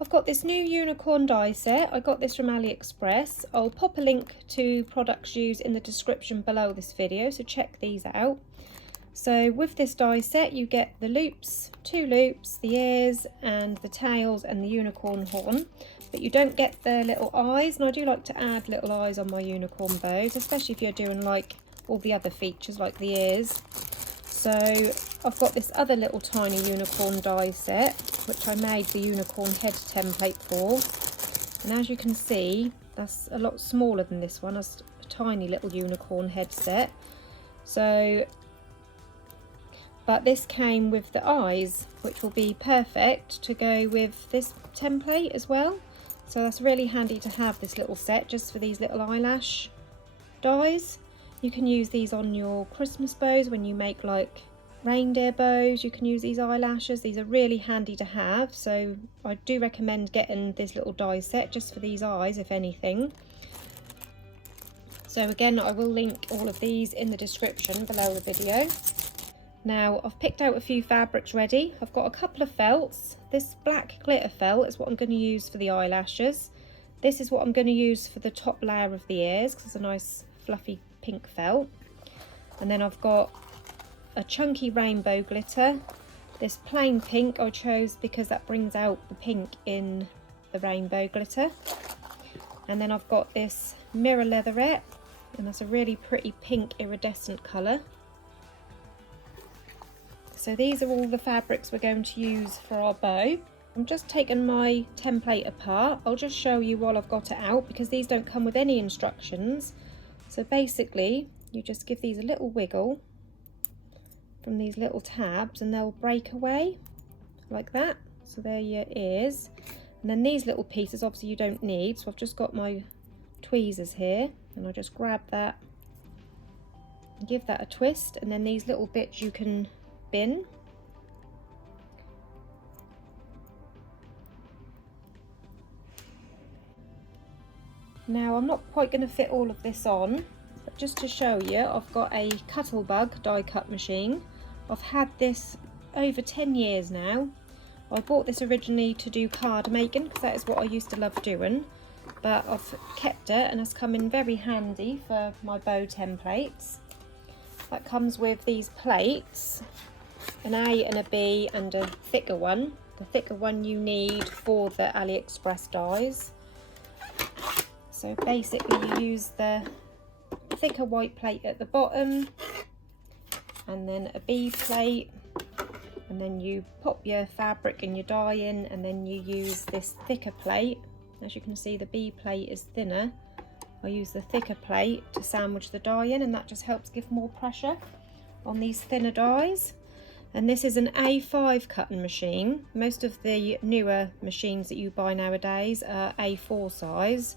I've got this new unicorn die set. I got this from AliExpress. I'll pop a link to products used in the description below this video, so check these out. So with this die set you get the loops, 2 loops, the ears and the tails and the unicorn horn, but you don't get the little eyes, and I do like to add little eyes on my unicorn bows, especially if you're doing like all the other features like the ears. So I've got this other little tiny unicorn die set which I made the unicorn head template for, and as you can see that's a lot smaller than this one. That's a tiny little unicorn head set. So but this came with the eyes, which will be perfect to go with this template as well. So that's really handy to have this little set just for these little eyelash dies. You can use these on your Christmas bows when you make like reindeer bows. You can use these eyelashes. These are really handy to have, so I do recommend getting this little die set just for these eyes if anything. So again, I will link all of these in the description below the video. Now I've picked out a few fabrics ready. I've got a couple of felts. This black glitter felt is what I'm going to use for the eyelashes. This is what I'm going to use for the top layer of the ears because it's a nice fluffy pink felt. And then I've got a chunky rainbow glitter. This plain pink I chose because that brings out the pink in the rainbow glitter. And then I've got this mirror leatherette, and that's a really pretty pink iridescent colour. So these are all the fabrics we're going to use for our bow. I'm just taking my template apart. I'll just show you while I've got it out because these don't come with any instructions. So basically you just give these a little wiggle from these little tabs and they'll break away like that. So there your ears. And then these little pieces obviously you don't need, so I've just got my tweezers here and I just grab that and give that a twist, and then these little bits you can bin. Now I'm not quite going to fit all of this on, but just to show you, I've got a Cuttlebug die cut machine. I've had this over 10 years now. I bought this originally to do card making because that is what I used to love doing, but I've kept it and it's come in very handy for my bow templates. That comes with these plates, an A and a B and a thicker one. The thicker one you need for the AliExpress dies. So basically you use the thicker white plate at the bottom and then a B plate, and then you pop your fabric and your dye in, and then you use this thicker plate. As you can see, the B plate is thinner. I use the thicker plate to sandwich the dye in, and that just helps give more pressure on these thinner dies. And this is an A5 cutting machine. Most of the newer machines that you buy nowadays are A4 size,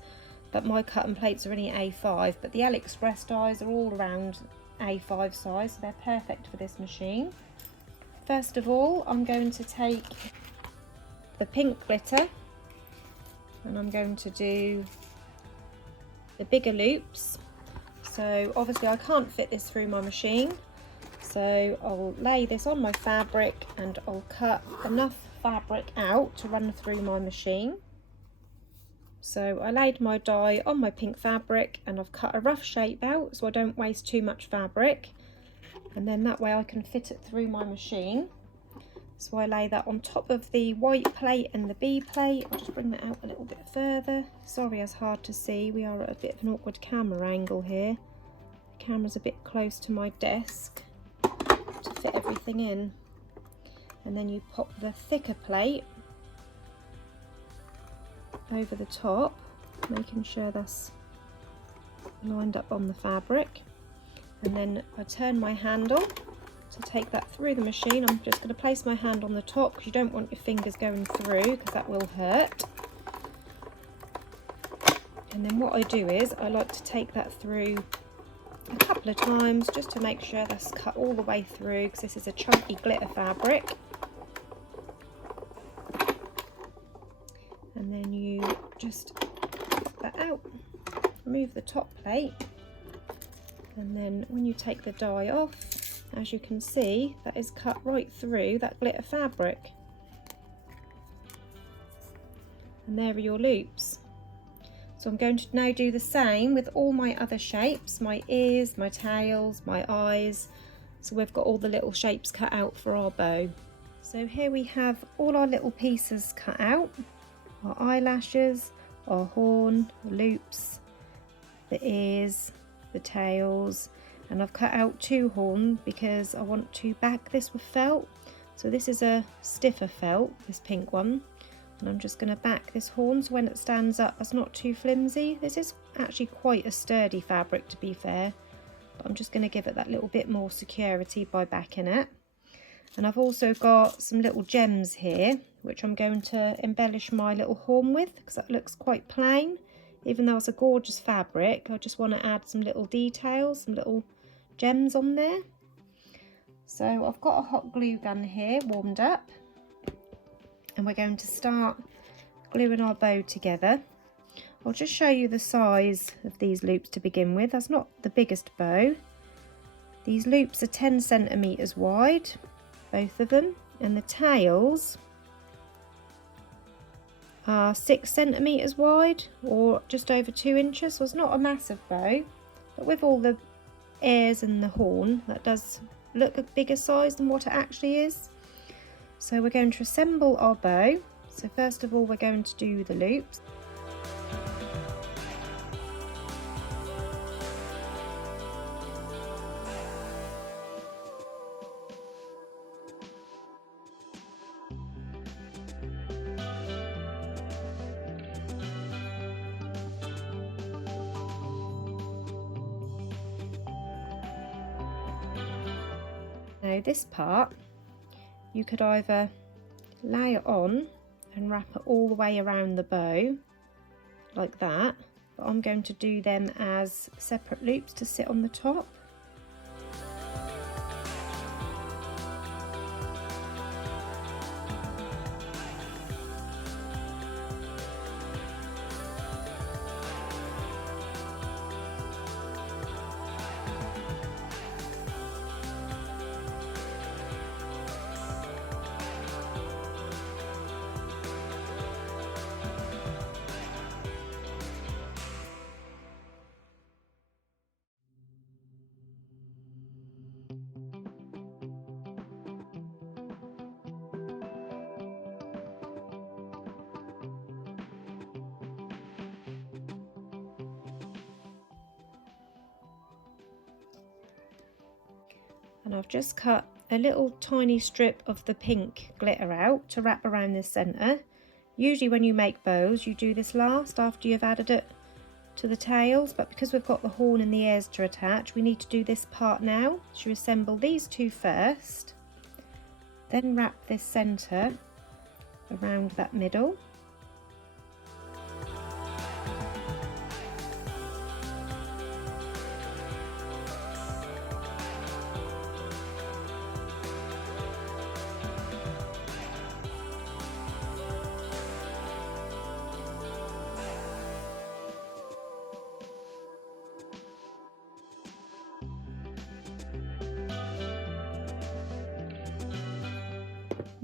but my cutting plates are only A5, but the AliExpress dies are all around A5 size, so they're perfect for this machine. First of all, I'm going to take the pink glitter and I'm going to do the bigger loops. So obviously I can't fit this through my machine, so I'll lay this on my fabric and I'll cut enough fabric out to run through my machine. So I laid my die on my pink fabric and I've cut a rough shape out so I don't waste too much fabric, and then that way I can fit it through my machine. So I lay that on top of the white plate and the B plate. I'll just bring that out a little bit further. Sorry it's hard to see, we are at a bit of an awkward camera angle here. The camera's a bit close to my desk to fit everything in. And then you pop the thicker plate over the top, making sure that's lined up on the fabric, and then I turn my handle to take that through the machine. I'm just going to place my hand on the top because you don't want your fingers going through because that will hurt. And then what I do is I like to take that through a couple of times just to make sure that's cut all the way through, because this is a chunky glitter fabric. And then you just pop that out, remove the top plate, and then when you take the die off, as you can see, that is cut right through that glitter fabric. and there are your loops. So I'm going to now do the same with all my other shapes, my ears, my tails, my eyes. So we've got all the little shapes cut out for our bow. So here we have all our little pieces cut out, our eyelashes, our horn, the loops, the ears, the tails, and I've cut out 2 horns because I want to back this with felt. So this is a stiffer felt, this pink one, and I'm just going to back this horn so when it stands up it's not too flimsy. This is actually quite a sturdy fabric, to be fair, but I'm just going to give it that little bit more security by backing it. And I've also got some little gems here which I'm going to embellish my little horn with, because that looks quite plain. Even though it's a gorgeous fabric, I just want to add some little details, some little gems on there. So I've got a hot glue gun here warmed up, and we're going to start gluing our bow together. I'll just show you the size of these loops to begin with. That's not the biggest bow. These loops are 10 centimeters wide, both of them, and the tails are 6 centimeters wide, or just over 2 inches. So it's not a massive bow, but with all the ears and the horn, that does look a bigger size than what it actually is. So we're going to assemble our bow. So first of all, we're going to do the loops. Now this part, you could either lay it on and wrap it all the way around the bow like that, but I'm going to do them as separate loops to sit on the top. And I've just cut a little tiny strip of the pink glitter out to wrap around the centre. Usually when you make bows you do this last, after you've added it to the tails, but because we've got the horn and the ears to attach, we need to do this part now. So you assemble these 2 first, then wrap this centre around that middle.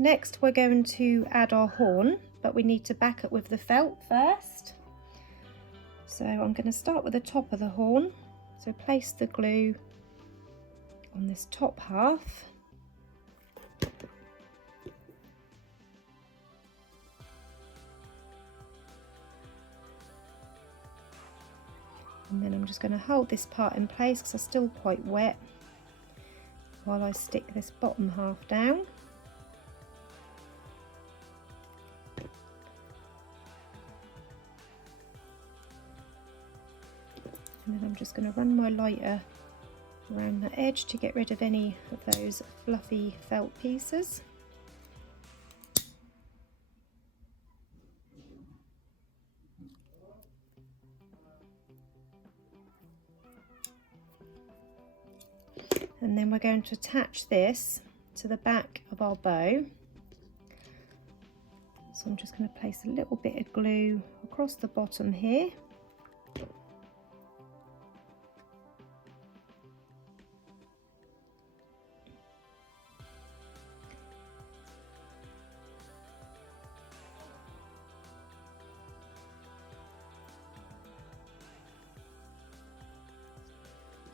Next we're going to add our horn, but we need to back it with the felt first. So I'm going to start with the top of the horn. So place the glue on this top half. And then I'm just going to hold this part in place because it's still quite wet while I stick this bottom half down. And then I'm just going to run my lighter around the edge to get rid of any of those fluffy felt pieces. And then we're going to attach this to the back of our bow. So I'm just going to place a little bit of glue across the bottom here.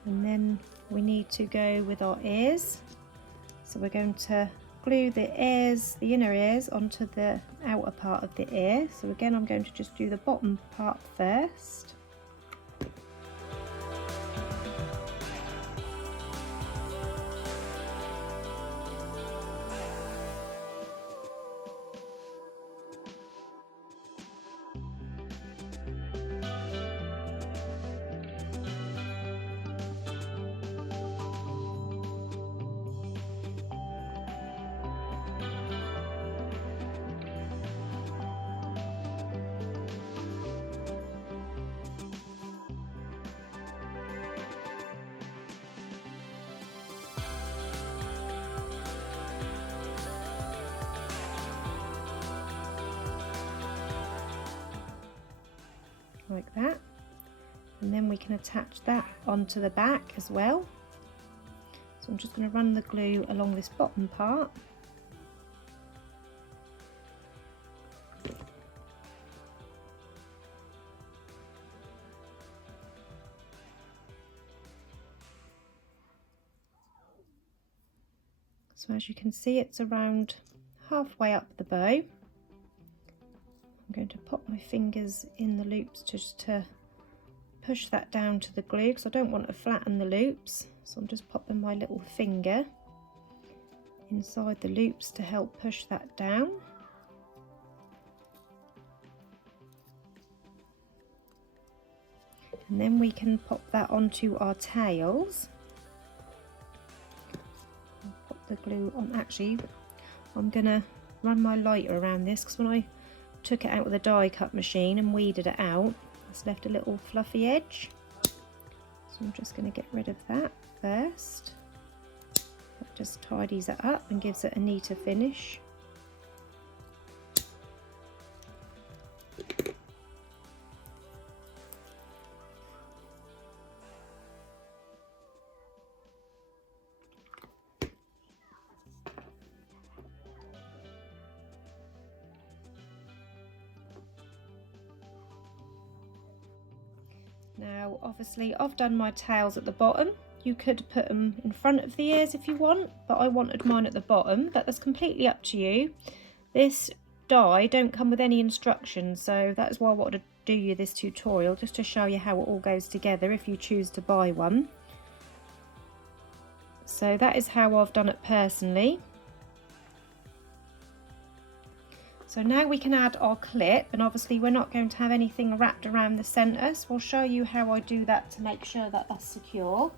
And then we need to go with our ears. So we're going to glue the ears, the inner ears, onto the outer part of the ear. So again, I'm going to just do the bottom part first. Like that, and then we can attach that onto the back as well. So I'm just going to run the glue along this bottom part. So as you can see, it's around halfway up the bow. I'm going to pop my fingers in the loops just to push that down to the glue, because I don't want to flatten the loops. So I'm just popping my little finger inside the loops to help push that down. And then we can pop that onto our tails. I'll pop the glue on. Actually, I'm going to run my lighter around this, because when I took it out with a die cut machine and weeded it out, it's left a little fluffy edge. So I'm just going to get rid of that first. That just tidies it up and gives it a neater finish. Now obviously I've done my tails at the bottom. You could put them in front of the ears if you want, but I wanted mine at the bottom. That's completely up to you. This die don't come with any instructions, so that's why I wanted to do you this tutorial, just to show you how it all goes together if you choose to buy one. So that is how I've done it personally. So now we can add our clip, and obviously we're not going to have anything wrapped around the centre, so I'll show you how I do that to make sure that that's secure.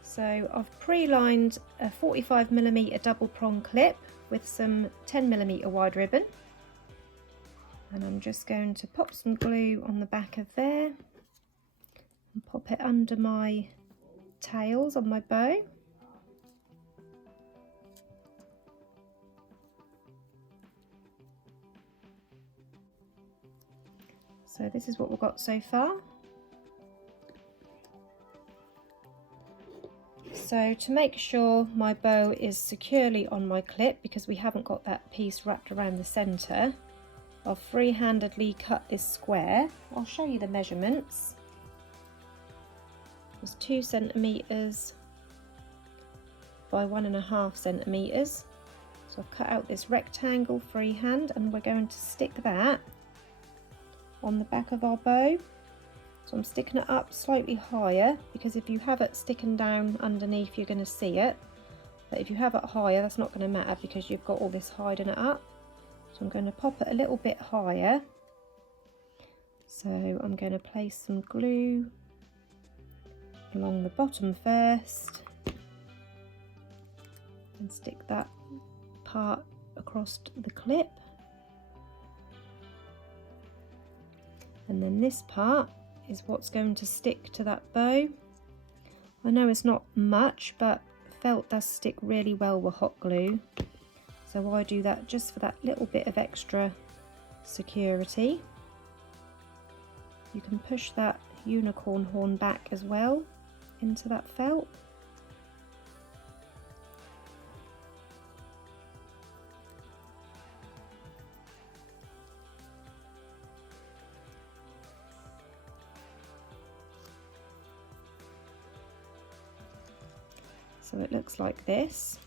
So I've pre-lined a 45mm double prong clip with some 10mm wide ribbon, and I'm just going to pop some glue on the back of there and pop it under my tails on my bow. So this is what we've got so far. So to make sure my bow is securely on my clip, because we haven't got that piece wrapped around the centre, I'll free-handedly cut this square. I'll show you the measurements. It's 2 centimetres by 1.5 centimetres. So I've cut out this rectangle freehand, and we're going to stick that on the back of our bow. So I'm sticking it up slightly higher, because if you have it sticking down underneath you're going to see it, but if you have it higher that's not going to matter, because you've got all this hiding it up. So I'm going to pop it a little bit higher. So I'm going to place some glue along the bottom first and stick that part across the clip. And then this part is what's going to stick to that bow. I know it's not much, but felt does stick really well with hot glue. So I do that just for that little bit of extra security. You can push that unicorn horn back as well into that felt. So it looks like this.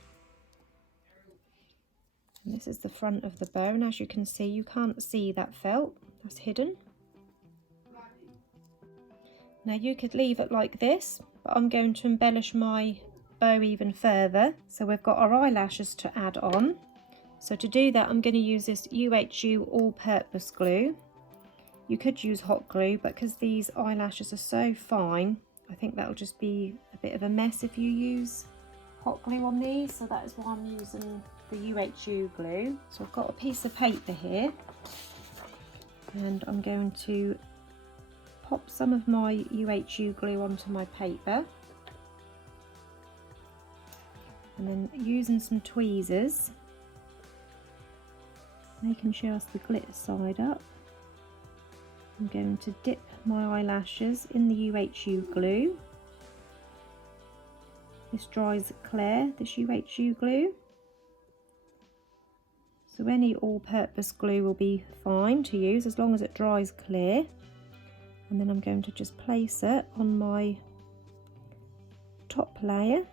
And this is the front of the bow, and as you can see, you can't see that felt, that's hidden. Now you could leave it like this, but I'm going to embellish my bow even further. So we've got our eyelashes to add on. So to do that, I'm going to use this UHU all-purpose glue. You could use hot glue, but because these eyelashes are so fine, I think that'll just be a bit of a mess if you use hot glue on these. So that is why I'm using the UHU glue. So I've got a piece of paper here, and I'm going to pop some of my UHU glue onto my paper, and then using some tweezers, making sure it's the glitter side up, I'm going to dip my eyelashes in the UHU glue. This dries clear, this UHU glue. So any all-purpose glue will be fine to use as long as it dries clear. And then I'm going to just place it on my top layer.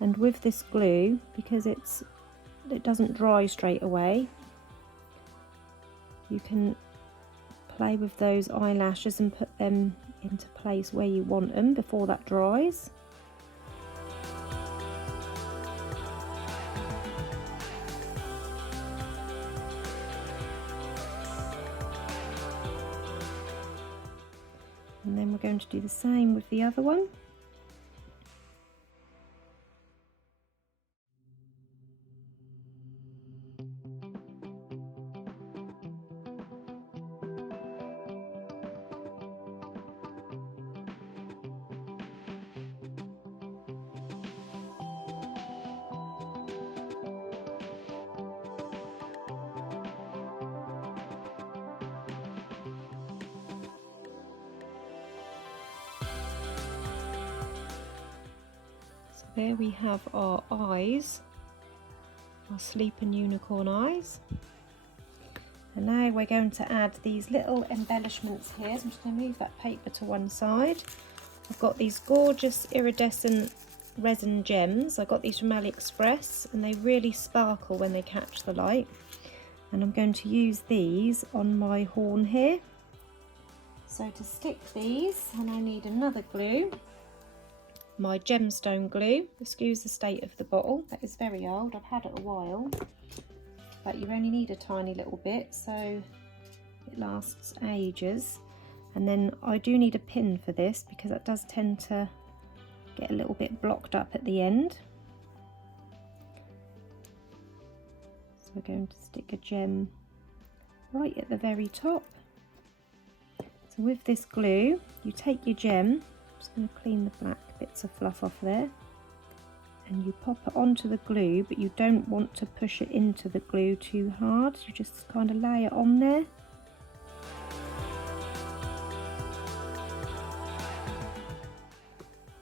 And with this glue, because it doesn't dry straight away, you can play with those eyelashes and put them into place where you want them before that dries. And then we're going to do the same with the other one. There we have our eyes, our sleeping unicorn eyes. And now we're going to add these little embellishments here. So I'm just going to move that paper to one side. I've got these gorgeous iridescent resin gems. I got these from AliExpress, and they really sparkle when they catch the light. And I'm going to use these on my horn here. So to stick these, and I need another glue. My Gemstone glue. Excuse the state of the bottle, that is very old, I've had it a while, but you only need a tiny little bit, so it lasts ages. And then I do need a pin for this because it does tend to get a little bit blocked up at the end. So we're going to stick a gem right at the very top. So with this glue, you take your gem, I'm just going to clean the black bits of fluff off there, and you pop it onto the glue, but you don't want to push it into the glue too hard. You just kind of lay it on there.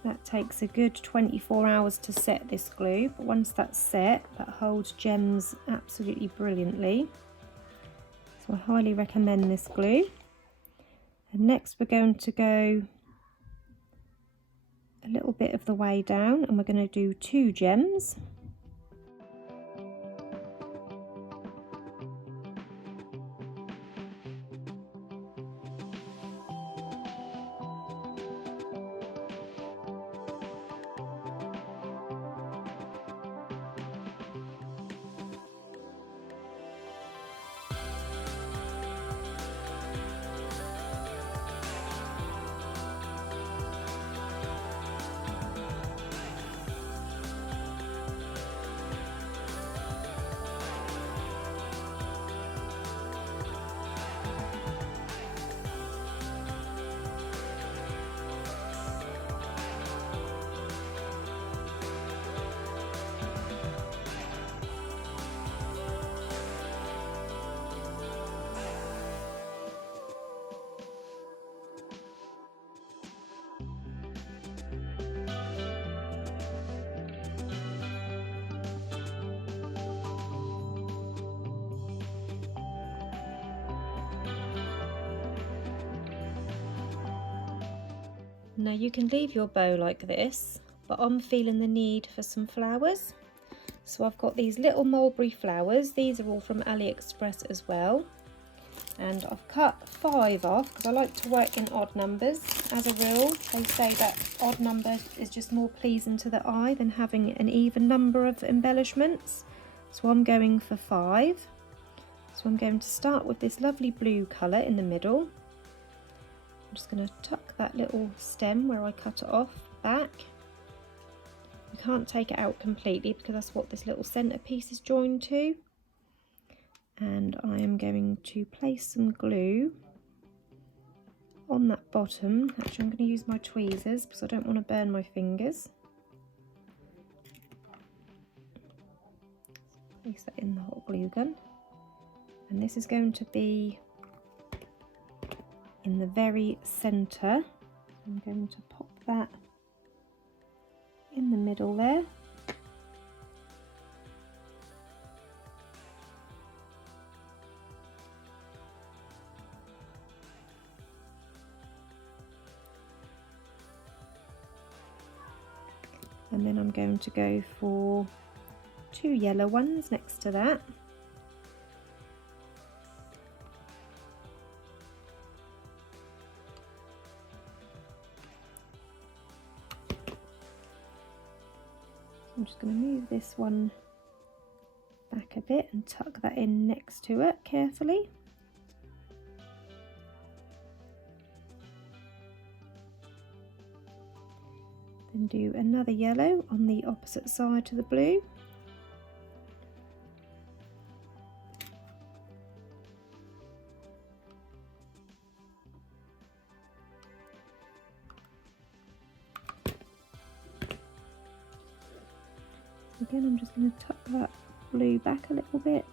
That takes a good 24 hours to set, this glue, but once that's set, that holds gems absolutely brilliantly. So I highly recommend this glue. And next we're going to go a little bit of the way down, and we're going to do 2 gems. Now you can leave your bow like this, but I'm feeling the need for some flowers. So I've got these little mulberry flowers. These are all from AliExpress as well. And I've cut 5 off because I like to work in odd numbers. As a rule, they say that odd number is just more pleasing to the eye than having an even number of embellishments. So I'm going for 5. So I'm going to start with this lovely blue colour in the middle. I'm just going to tuck that little stem where I cut it off back. You can't take it out completely because that's what this little centrepiece is joined to. And I am going to place some glue on that bottom. Actually, I'm going to use my tweezers because I don't want to burn my fingers. Place that in the hot glue gun. And this is going to be in the very centre. I'm going to pop that in the middle there. And then I'm going to go for 2 yellow ones next to that. I'm just going to move this one back a bit and tuck that in next to it carefully. Then do another yellow on the opposite side to the blue. Again, I'm just going to tuck that blue back a little bit.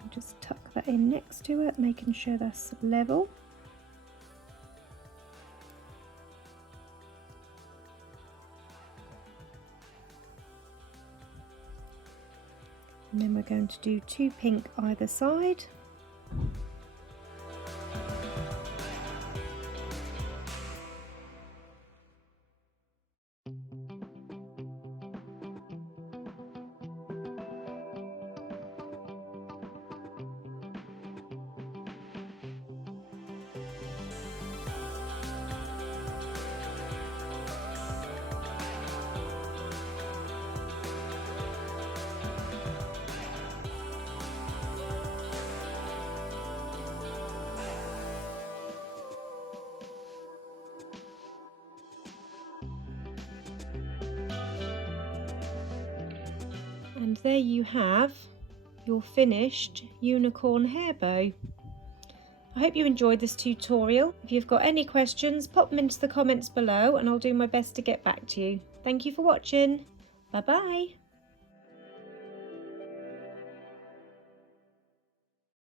And just tuck that in next to it, making sure that's level. And then we're going to do 2 pink either side. And there you have your finished unicorn hair bow. I hope you enjoyed this tutorial. If you've got any questions, pop them into the comments below and I'll do my best to get back to you. Thank you for watching. Bye bye.